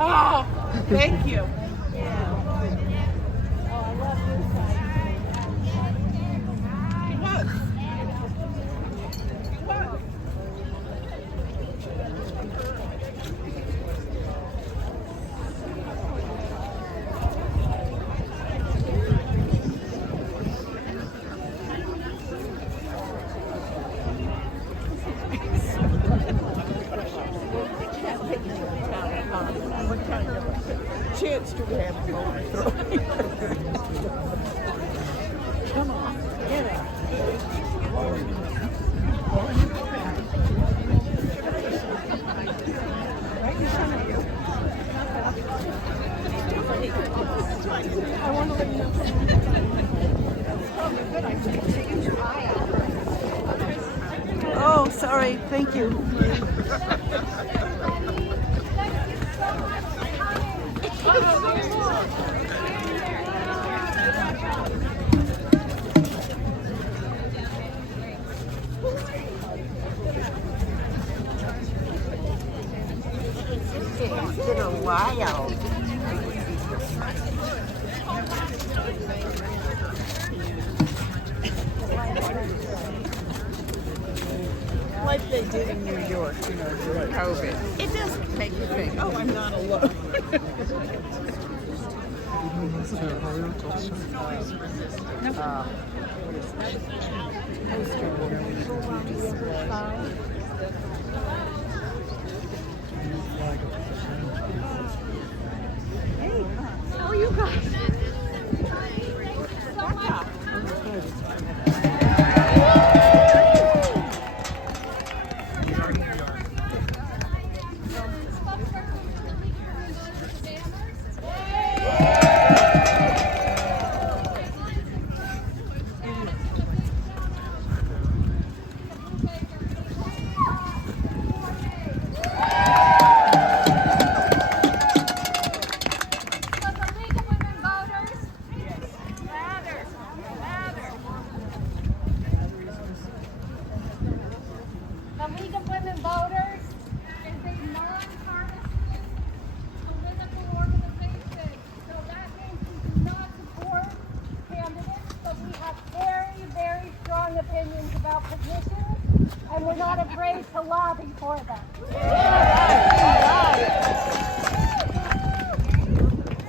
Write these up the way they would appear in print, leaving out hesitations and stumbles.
Oh, thank you. He was. He was. What kind of chance do we have to overthrow? Come on, get it. Right in front of you. I want to let you know. It's probably a good idea to get your eye out. Oh, sorry. Thank you. It's been a while. Like they did in New York, during COVID. It does make you think, oh, I'm not alone. Hey, how are you guys? The League of Women Voters is a nonpartisan political organization. So that means we do not support candidates, but we have very, very strong opinions about positions, and we're not afraid to lobby for them.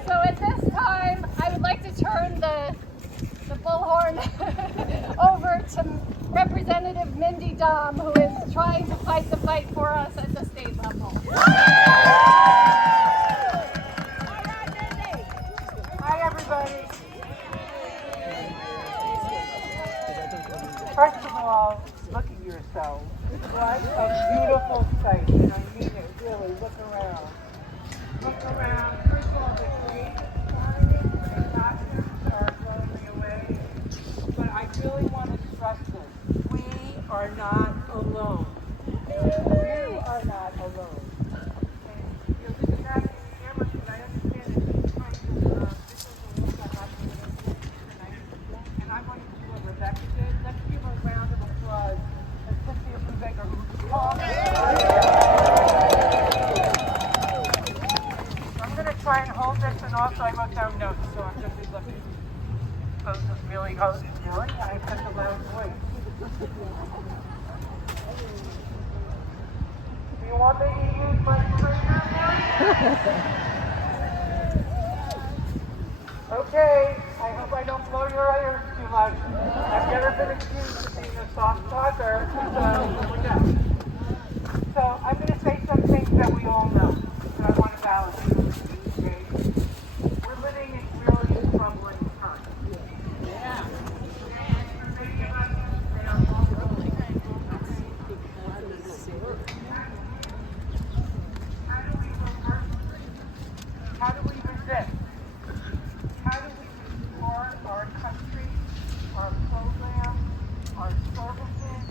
So at this time, I would like to turn the bullhorn over to Representative Mindy Dom, who is trying to fight the fight for us at the state level. Hi, everybody. First of all, look at yourselves. What a beautiful sight. And I mean it, really. Look around. Look around. First of all, the creative farming and costumes are blowing me away. But I really want to stress this. We are not alone. You are not alone. And this is happening in Amherst, and I understand that these kinds of visuals are also happening tonight. And I want to do what Rebecca did. Let's give her a round of applause. Let's see if Rebecca I'm going to try and hold this, and also I wrote down notes, so I'm going to be looking. Oh, this is really, really? I have such a loud voice. Do you want me to use my printer now? Okay, I hope I don't blow your ears too much. I've never been accused of being a soft talker, so I'm going to say some things that we all know, and I want to validate. Okay? We're living in really troubling times. Yeah. How do we resist? How do we restore our country, our programs, our services,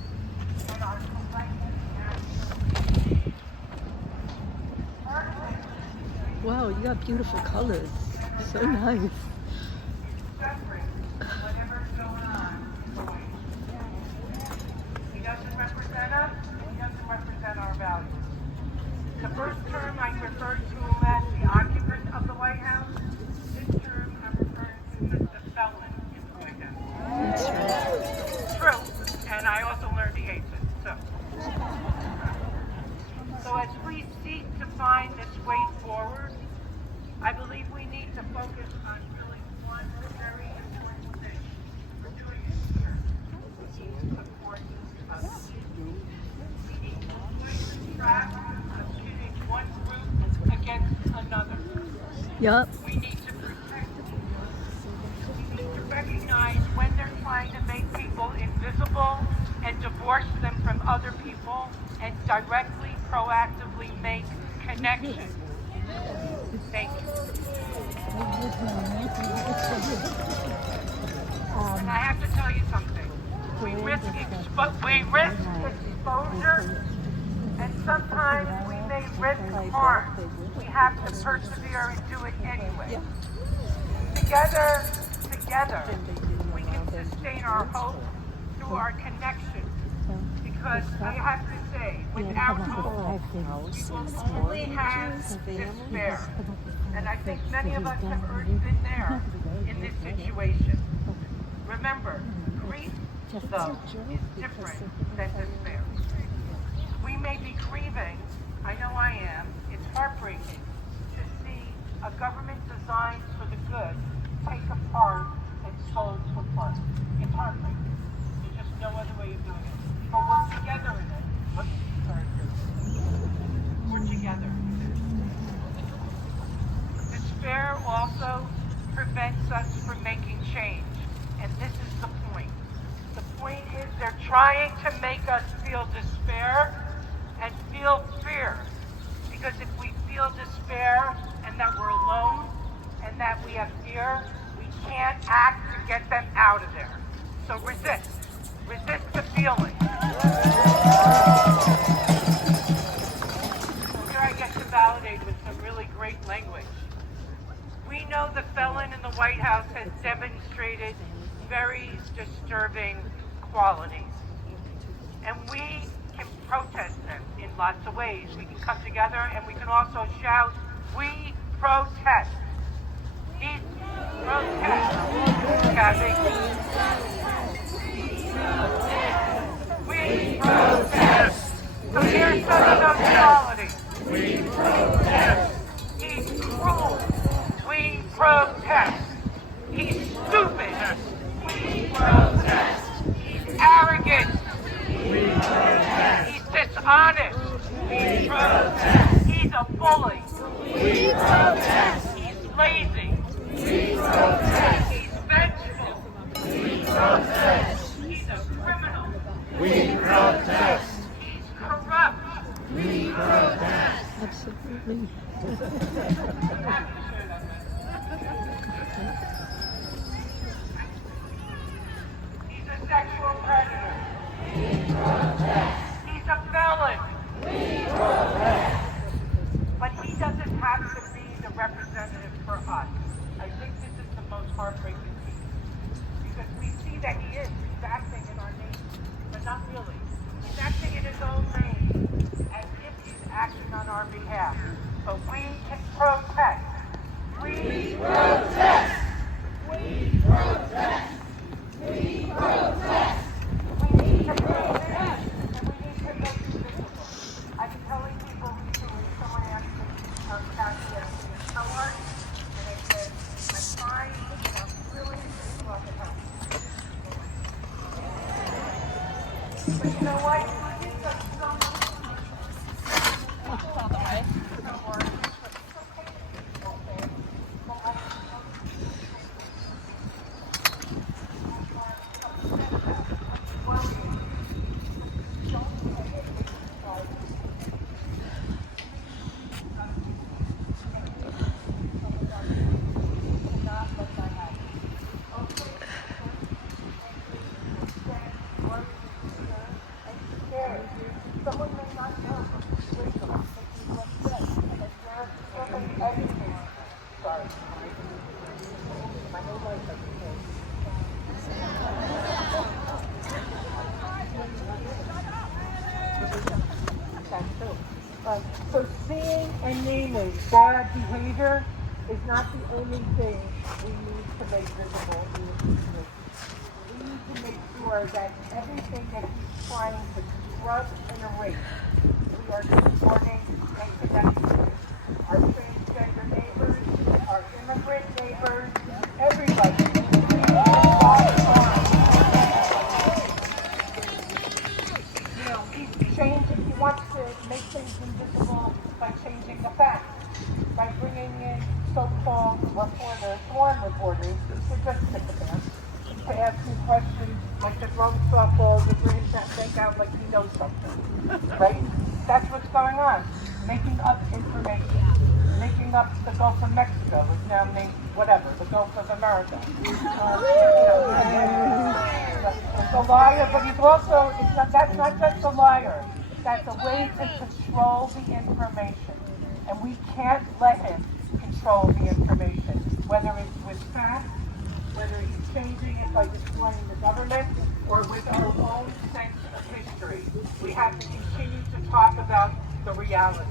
and our collective action? Wow, you got beautiful colors. So nice. Separate whatever's going on. He doesn't represent us, he doesn't represent our values. The first term I referred to him as the Yup. We need to protect people. We need to recognize when they're trying to make people invisible and divorce them from other people and directly, proactively make connections. Thank you. And I have to tell you something. We risk exposure, and sometimes we may risk harm. We have to persevere and do it anyway. Together, we can sustain our hope through our connection. Because I have to say, without hope, we will only have despair. And I think many of us have already been there in this situation. Remember, grief, though, is different than despair. We may be grieving, I know I am, it's heartbreaking to see a government designed for the good take apart and sold for fun. It's heartbreaking. There's just no other way of doing it. But we're together in it. We're together. Despair also prevents us from making change. And this is the point. The point is they're trying to make us feel despair and feel fear. Because if we feel despair and that we're alone and that we have fear, we can't act to get them out of there. So resist. Resist the feeling. Here I get to validate with some really great language. We know the felon in the White House has demonstrated very disturbing qualities. And we can protest them in lots of ways. We can come together and we can also shout, "We protest." These protest, Kathy. We protest. So here's some of those qualities. We protest. He's cruel. We protest. He's stupid. We protest. He's arrogant. We protest. He's dishonest. We protest. He's a bully. We protest. He's lazy. We protest. He's vengeful. We protest. He's a criminal. We protest. He's corrupt. We protest. Absolutely. He's a sexual predator. We protest. He's a felon. We protest. But he doesn't have to be the representative for us. I think this is the most heartbreaking piece. Because we see that he is. He's acting in our name. But not really. He's acting in his own name. As if he's acting on our behalf. But we can protest. We protest. We protest. We protest. We need to protest. And we need to make it visible. I've been telling people recently, someone asked me, Kathy, how are you? And I said, I'm fine, and I'm really love the help. But you know what? It's just so much. Someone may not know. Sorry. My whole life I've been told. So seeing and naming bad behavior is not the only thing we need to make visible in the community. We need to make sure that everything that he's trying to scrub and erase, we are supporting and connecting. Our transgender neighbors, our immigrant neighbors, everybody. You know, he's changing wants to make things invisible by changing the facts, by bringing in so-called reporters, foreign reporters, who just sycophants, to ask you questions like they're throwing softballs or brain that make out like you know something, right? That's what's going on. Making up information. Making up the Gulf of Mexico is now named whatever, the Gulf of America. It's a liar, but he's also, that's not just a liar. That's a way to control the information. And we can't let him control the information, whether it's with facts, whether he's changing it by destroying the government, or with our own sense of history. We have to continue to talk about the reality.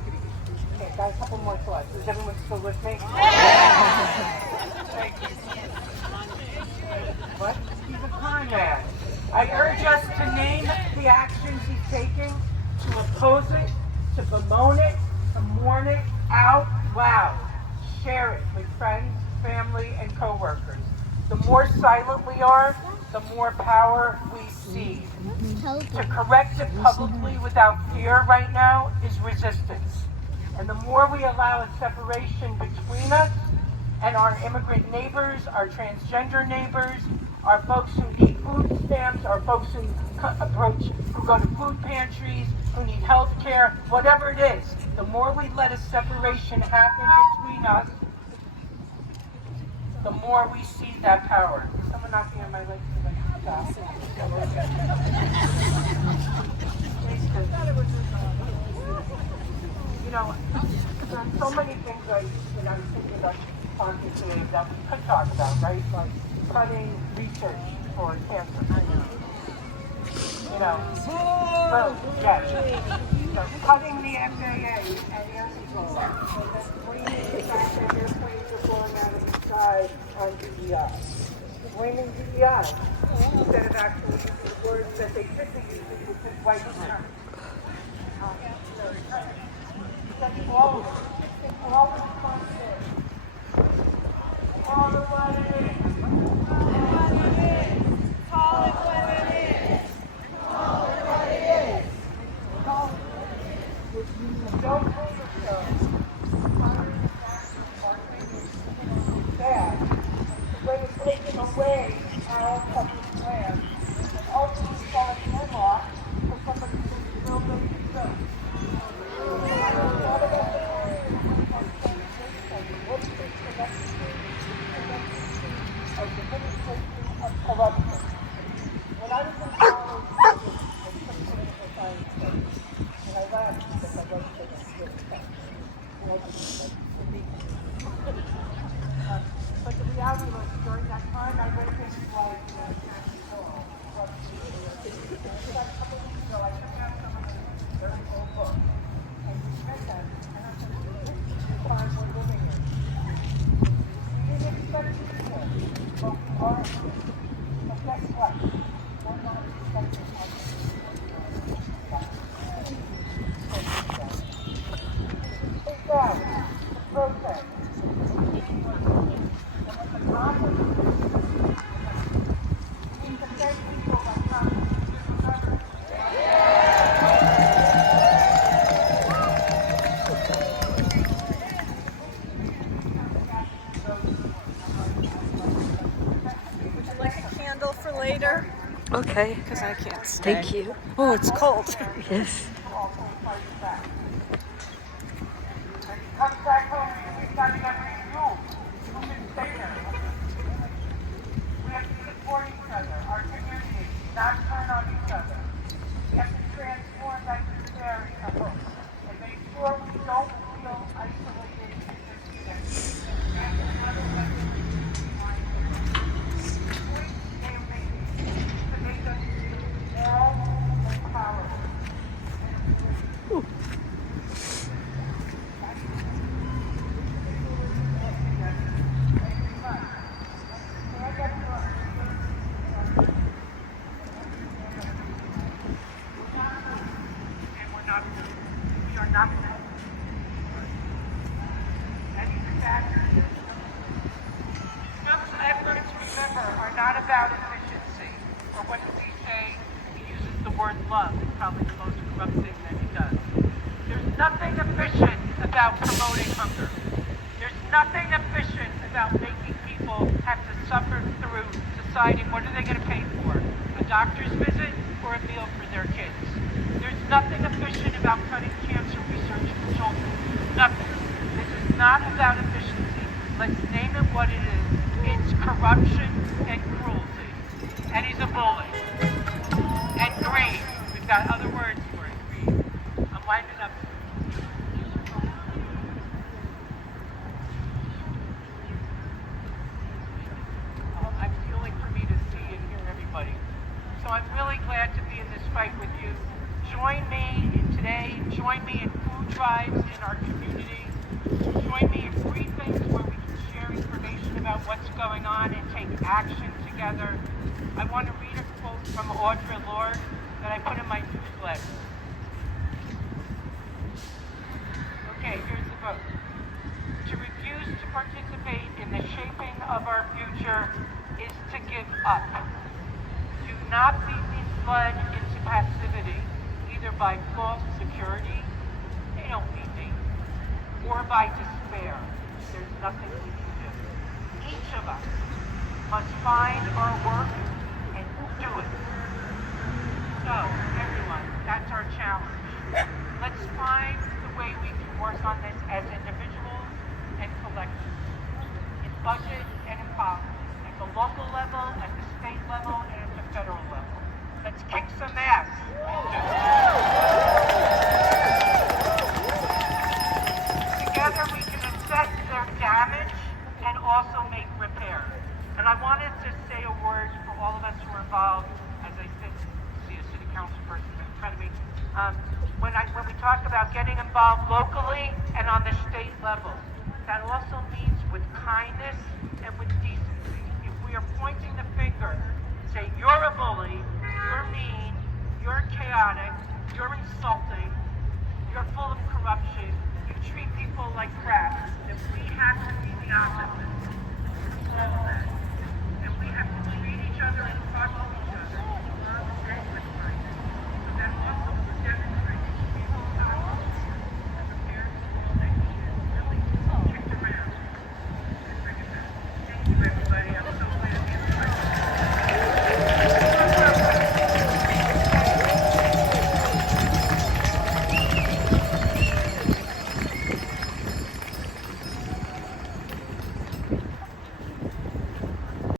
Okay, got a couple more slides. Is everyone still with me? Thank you. What? He's a con man. I urge us to name the actions he's taking, to oppose it, to bemoan it, to mourn it out loud. Share it with friends, family, and coworkers. The more silent we are, the more power we see. To correct it publicly without fear right now is resistance. And the more we allow a separation between us and our immigrant neighbors, our transgender neighbors, our folks who need food stamps, our folks who go to food pantries, who need health care, whatever it is, the more we let a separation happen between us, the more we see that power. Someone knocking on my legs because I stop. You know, there's so many things I was thinking about talking today that we could talk about, right? Like cutting research for cancer. You know, cutting the FAA and air control, and then bringing the fact that airplanes are falling out of the sky on DEI. Blaming DEI instead of actually using the words that they should be using, which is white supremacy. That's all of it. All the responsibility. Call it what it is. Call it what it is. Call it what it is. Call it what it is. Don't fool yourselves. Firing the factory marketing is bad. It's a way of taking away our public land and ultimately causing no law for somebody who's still ready to go. Of corruption. When I was in college, I took political science studies, and I laughed because I wasn't taking political science. But the reality was, during that time, I read things like Jackson Hole, a couple weeks ago, I took out some of the very old books, and we read them, and I said, this is the time we're living in. We didn't expect to do this, but we are. But guess what? We're not expecting our take that, the protest. And when the Congress we need to thank people like Congress. Would you like a candle for later? Okay. Because I can't stay. Thank you. Oh, it's cold. Yes. Comes back home, we've got to get refueled. People should stay there. We have to support each other, our community, not turn on each other. We have to transform that despair into hope. And make sure we don't feel isolated and defeated. And another message behind it. The point they are making is to make us feel small and powerful. We are not and these factors. Trump's efforts, remember, are not about efficiency, or what does he say? He uses the word love. It's probably the most corrupt thing that he does. nothing efficient about promoting hunger. There's nothing efficient about making people have to suffer through deciding what are they going to pay for, a doctor's visit or a meal for their kids. There's nothing efficient about cutting cancer research for children. Nothing. This is not about efficiency. Let's name it what it is. It's corruption and cruelty. And he's a bully. And greed. We've got other words for it. Greed. I'm winding up. I'm feeling for me to see and hear everybody. So I'm really glad to be in this fight with you. Join me today. Join me in food drives in our community. Join me in briefings where we can share information about what's going on and take action together. I want to read a quote from Audre Lorde that I put in my newsletter. Okay, here's the quote. To refuse to participate in the shaping of our future is to give up. Do not be misled into passivity, either by false security, they don't need me, or by despair. There's nothing we can do. Each of us must find our work and do it. So, everyone, that's our challenge. Let's find the way we can work on this as individuals and collectively, in budget and in policy, at the local level, at the state level, and at the federal level. Let's kick some ass. Together we can assess their damage and also make repairs. And I wanted to say a word for all of us who are involved, as I said, see a city council person in front of me. When we talk about getting involved locally and on the state level, that also means with kindness and with decency. If we are pointing the finger, say you're a bully, you're mean, you're chaotic, you're insulting, you're full of corruption, you treat people like crap, then we have to be the opposite. So